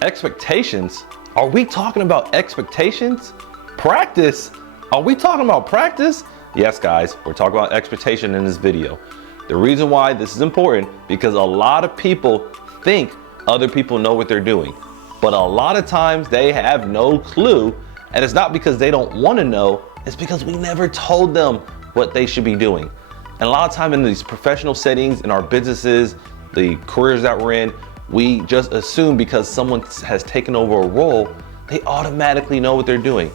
Expectations? Are we talking about expectations? Practice? Are we talking about practice? Yes, guys, we're talking about expectation in this video. The reason why this is important, because a lot of people think other people know what they're doing, but a lot of times they have no clue, and it's not because they don't want to know, it's because we never told them what they should be doing. And a lot of time in these professional settings, in our businesses, the careers that we're in, we just assume because someone has taken over a role, they automatically know what they're doing.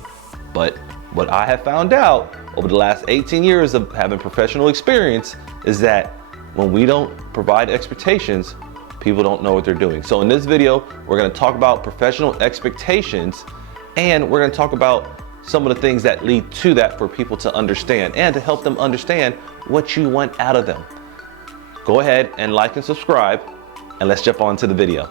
But what I have found out over the last 18 years of having professional experience is that when we don't provide expectations, people don't know what they're doing. So in this video, we're gonna talk about professional expectations, and we're gonna talk about some of the things that lead to that for people to understand and to help them understand what you want out of them. Go ahead and like and subscribe, and let's jump on to the video.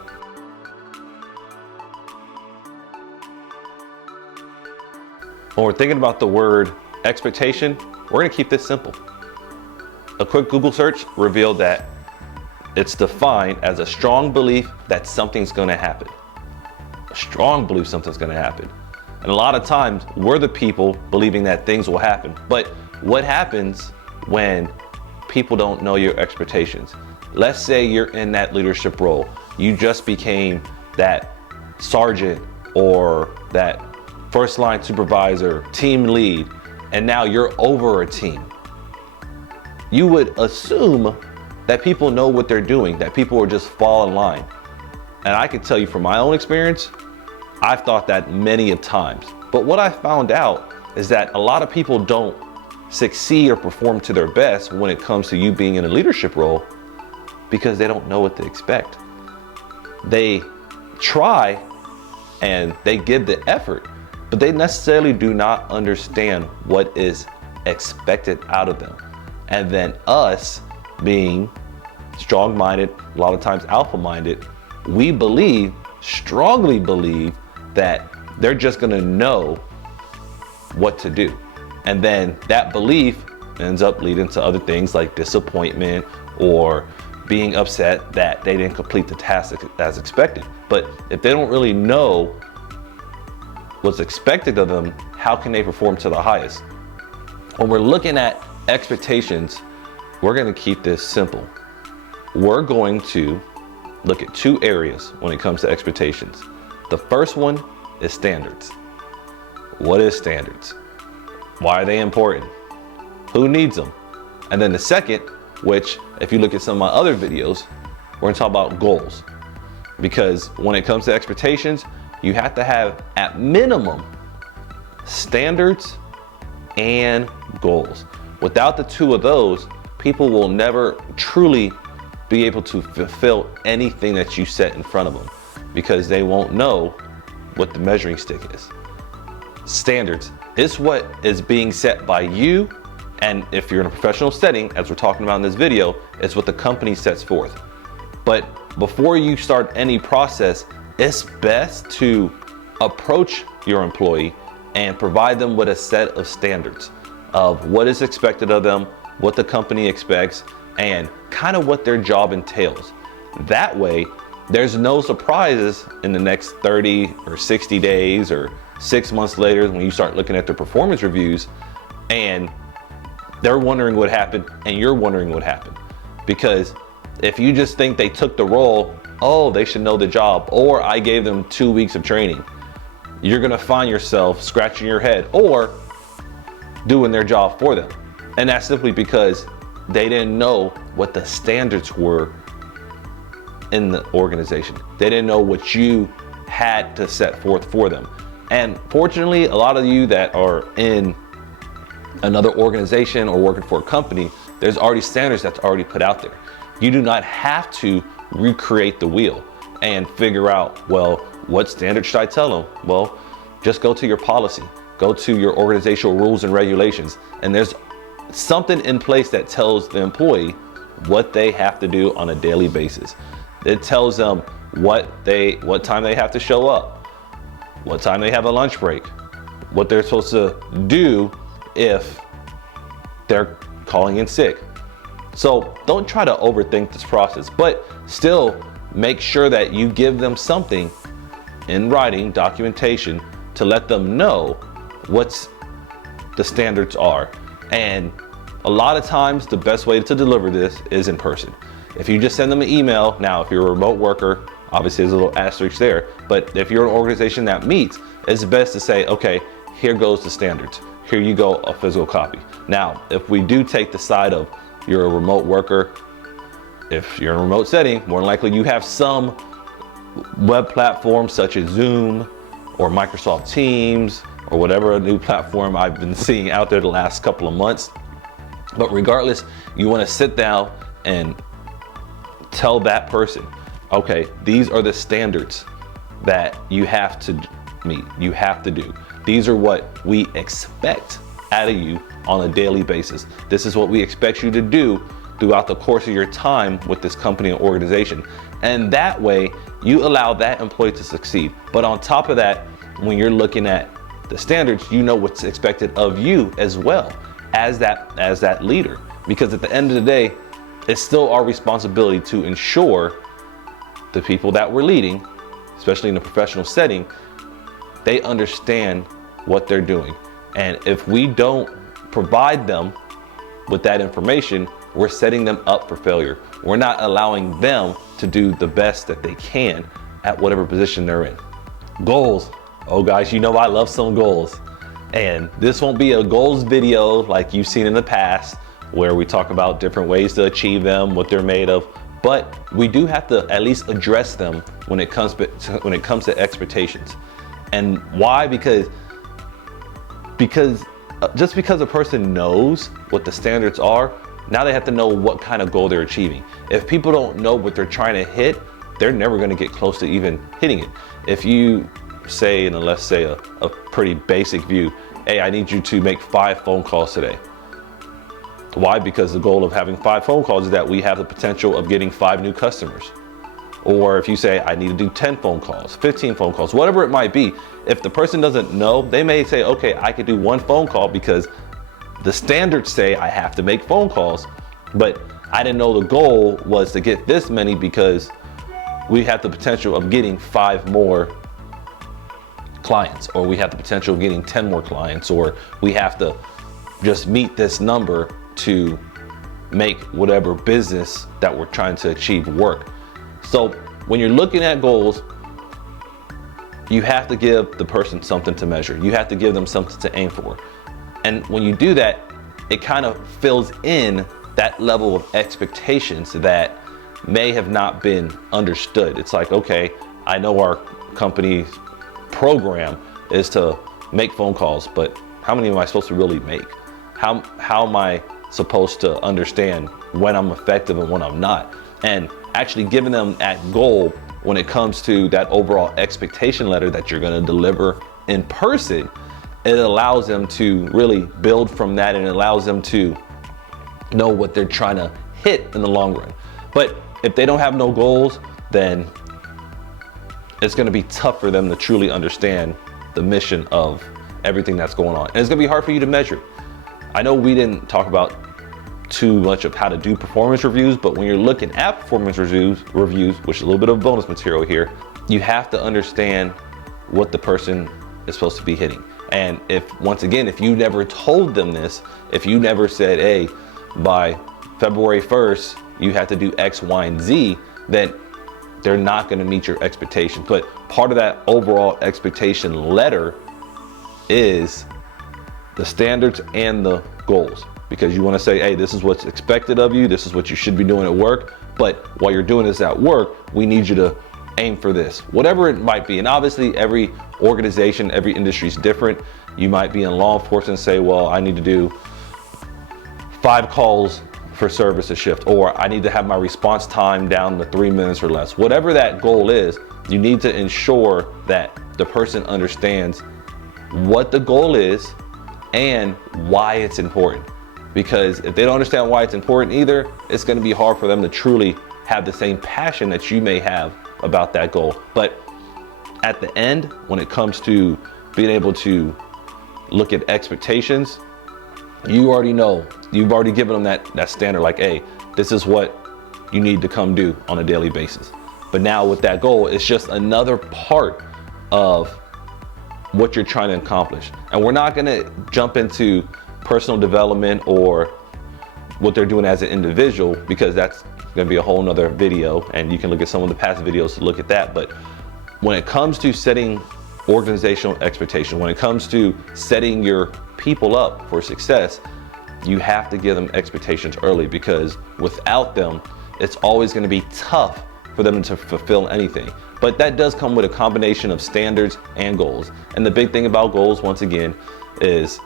When we're thinking about the word expectation, we're gonna keep this simple. A quick Google search revealed that it's defined as a strong belief that something's gonna happen. A strong belief something's gonna happen. And a lot of times we're the people believing that things will happen. But what happens when people don't know your expectations? Let's say you're in that leadership role. You just became that sergeant or that first line supervisor, team lead, and now you're over a team. You would assume that people know what they're doing, that people will just fall in line. And I can tell you from my own experience, I've thought that many of times. But what I found out is that a lot of people don't succeed or perform to their best when it comes to you being in a leadership role because they don't know what to expect. They try and they give the effort, but they necessarily do not understand what is expected out of them. And then us being strong-minded, a lot of times alpha-minded, we strongly believe that they're just gonna know what to do. And then that belief ends up leading to other things like disappointment or being upset that they didn't complete the task as expected. But if they don't really know what's expected of them, how can they perform to the highest? When we're looking at expectations, we're gonna keep this simple. We're going to look at two areas when it comes to expectations. The first one is standards. What is standards? Why are they important? Who needs them? And then the second, which if you look at some of my other videos, we're gonna talk about goals. Because when it comes to expectations, you have to have at minimum standards and goals. Without the two of those, people will never truly be able to fulfill anything that you set in front of them because they won't know what the measuring stick is. Standards is what is being set by you, and if you're in a professional setting, as we're talking about in this video, it's what the company sets forth. But before you start any process, it's best to approach your employee and provide them with a set of standards of what is expected of them, what the company expects, and kind of what their job entails. That way, there's no surprises in the next 30 or 60 days or 6 months later when you start looking at their performance reviews and they're wondering what happened and you're wondering what happened. Because if you just think they took the role, oh, they should know the job, or I gave them 2 weeks of training, you're gonna find yourself scratching your head or doing their job for them. And that's simply because they didn't know what the standards were in the organization. They didn't know what you had to set forth for them. And fortunately, a lot of you that are in another organization or working for a company, there's already standards that's already put out there. You do not have to recreate the wheel and figure out, well, what standard should I tell them? Well, just go to your policy, go to your organizational rules and regulations, and there's something in place that tells the employee what they have to do on a daily basis. It tells them what time they have to show up, what time they have a lunch break, what they're supposed to do if they're calling in sick. So don't try to overthink this process, but still make sure that you give them something in writing documentation to let them know what's the standards are. And a lot of times the best way to deliver this is in person. If you just send them an email, now if you're a remote worker, obviously there's a little asterisk there, but if you're an organization that meets, it's best to say, okay, here goes the standards. Here you go, a physical copy. Now, if we do take the side of you're a remote worker, if you're in a remote setting, more than likely you have some web platforms such as Zoom or Microsoft Teams or whatever new platform I've been seeing out there the last couple of months. But regardless, you want to sit down and tell that person, okay, these are the standards that you have to meet, you have to do. These are what we expect out of you on a daily basis. This is what we expect you to do throughout the course of your time with this company and organization. And that way, you allow that employee to succeed. But on top of that, when you're looking at the standards, you know what's expected of you as well as that leader. Because at the end of the day, it's still our responsibility to ensure the people that we're leading, especially in a professional setting, they understand what they're doing. And if we don't provide them with that information, we're setting them up for failure. We're not allowing them to do the best that they can at whatever position they're in. Goals. Oh guys, you know I love some goals. And this won't be a goals video like you've seen in the past where we talk about different ways to achieve them, what they're made of, but we do have to at least address them when it comes to expectations. And why? Because just because a person knows what the standards are, now they have to know what kind of goal they're achieving. If people don't know what they're trying to hit, they're never going to get close to even hitting it. If you say, and let's say a pretty basic view, hey, I need you to make 5 phone calls today. Why? Because the goal of having 5 phone calls is that we have the potential of getting 5 new customers. Or if you say, I need to do 10 phone calls, 15 phone calls, whatever it might be, if the person doesn't know, they may say, okay, I could do 1 phone call because the standards say I have to make phone calls, but I didn't know the goal was to get this many because we have the potential of getting 5 more clients, or we have the potential of getting 10 more clients, or we have to just meet this number to make whatever business that we're trying to achieve work. So when you're looking at goals, you have to give the person something to measure. You have to give them something to aim for. And when you do that, it kind of fills in that level of expectations that may have not been understood. It's like, okay, I know our company's program is to make phone calls, but how many am I supposed to really make? How am I supposed to understand when I'm effective and when I'm not? And actually giving them that goal when it comes to that overall expectation letter that you're going to deliver in person, it allows them to really build from that, and it allows them to know what they're trying to hit in the long run. But if they don't have no goals, then it's going to be tough for them to truly understand the mission of everything that's going on. And it's going to be hard for you to measure. I know we didn't talk about too much of how to do performance reviews, but when you're looking at performance reviews, which is a little bit of bonus material here, you have to understand what the person is supposed to be hitting. And once again, if you never told them this, if you never said, hey, by February 1st, you have to do X, Y, and Z, then they're not going to meet your expectations. But part of that overall expectation letter is the standards and the goals, because you want to say, hey, this is what's expected of you. This is what you should be doing at work. But while you're doing this at work, we need you to aim for this, whatever it might be. And obviously every organization, every industry is different. You might be in law enforcement and say, well, I need to do 5 calls for service a shift, or I need to have my response time down to 3 minutes or less. Whatever that goal is, you need to ensure that the person understands what the goal is and why it's important. Because if they don't understand why it's important either, it's going to be hard for them to truly have the same passion that you may have about that goal. But at the end, when it comes to being able to look at expectations, you already know, you've already given them that standard, like, hey, this is what you need to come do on a daily basis. But now with that goal, it's just another part of what you're trying to accomplish. And we're not gonna jump into personal development or what they're doing as an individual, because that's gonna be a whole nother video, and you can look at some of the past videos to look at that. But when it comes to setting organizational expectation, when it comes to setting your people up for success, you have to give them expectations early, because without them, it's always gonna be tough for them to fulfill anything. But that does come with a combination of standards and goals. And the big thing about goals, once again, is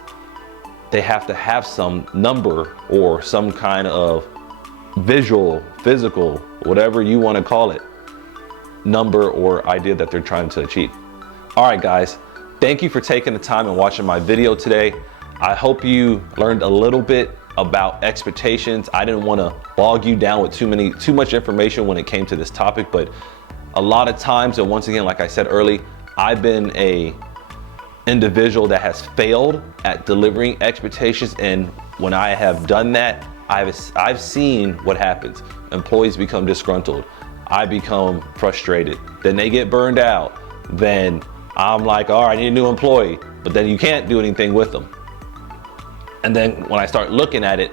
they have to have some number or some kind of visual, physical, whatever you want to call it, number or idea that they're trying to achieve. All right, guys, thank you for taking the time and watching my video today. I hope you learned a little bit about expectations. I didn't want to bog you down with too much information when it came to this topic, but a lot of times, and once again, like I said early, I've been a individual that has failed at delivering expectations, and when I have done that, I've seen what happens. Employees become disgruntled. I become frustrated. Then they get burned out. Then I'm like, all right, I need a new employee, but then you can't do anything with them. And then when I start looking at it,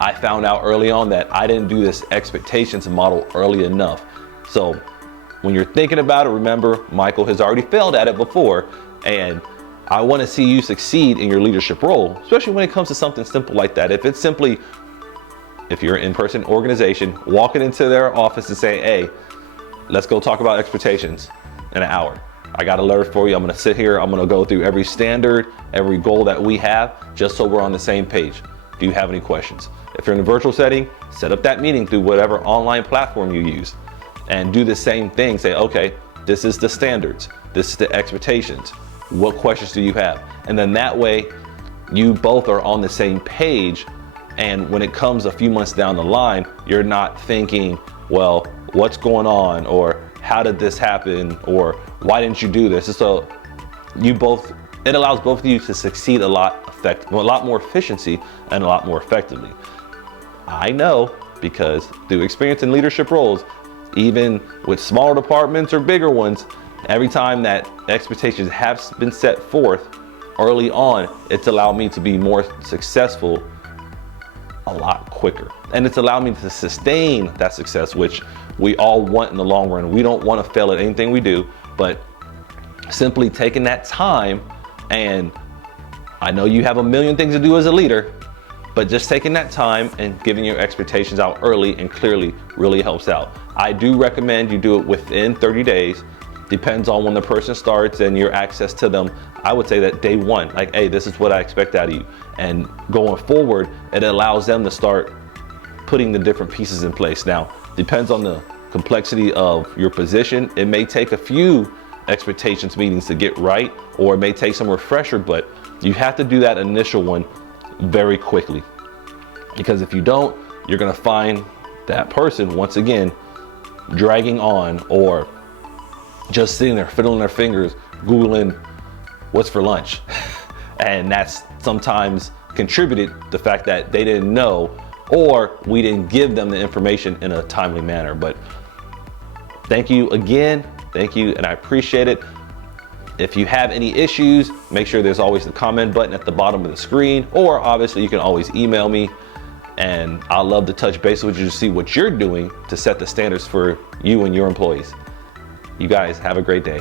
I found out early on that I didn't do this expectations model early enough. So when you're thinking about it, remember, Michael has already failed at it before, and I want to see you succeed in your leadership role, especially when it comes to something simple like that. If it's simply, if you're an in-person organization, walking into their office and saying, hey, let's go talk about expectations in an hour. I got a letter for you. I'm going to sit here. I'm going to go through every standard, every goal that we have, just so we're on the same page. Do you have any questions? If you're in a virtual setting, set up that meeting through whatever online platform you use and do the same thing. Say, okay, this is the standards. This is the expectations. What questions do you have? And then that way you both are on the same page. And when it comes a few months down the line, you're not thinking, well, what's going on? Or how did this happen? Or why didn't you do this? So it allows both of you to succeed a lot more efficiency and a lot more effectively. I know, because through experience in leadership roles, even with smaller departments or bigger ones, every time that expectations have been set forth early on, it's allowed me to be more successful a lot quicker. And it's allowed me to sustain that success, which we all want in the long run. We don't want to fail at anything we do, but simply taking that time, and I know you have a million things to do as a leader, but just taking that time and giving your expectations out early and clearly really helps out. I do recommend you do it within 30 days. Depends on when the person starts and your access to them. I would say that day one, like, hey, this is what I expect out of you. And going forward, it allows them to start putting the different pieces in place. Now, depends on the complexity of your position. It may take a few expectations meetings to get right, or it may take some refresher, but you have to do that initial one very quickly. Because if you don't, you're gonna find that person, once again, dragging on, or just sitting there fiddling their fingers, Googling what's for lunch. And that's sometimes contributed to the fact that they didn't know, or we didn't give them the information in a timely manner. But thank you again. Thank you, and I appreciate it. If you have any issues, make sure there's always the comment button at the bottom of the screen, or obviously you can always email me, and I'll love to touch base with you to see what you're doing to set the standards for you and your employees. You guys have a great day.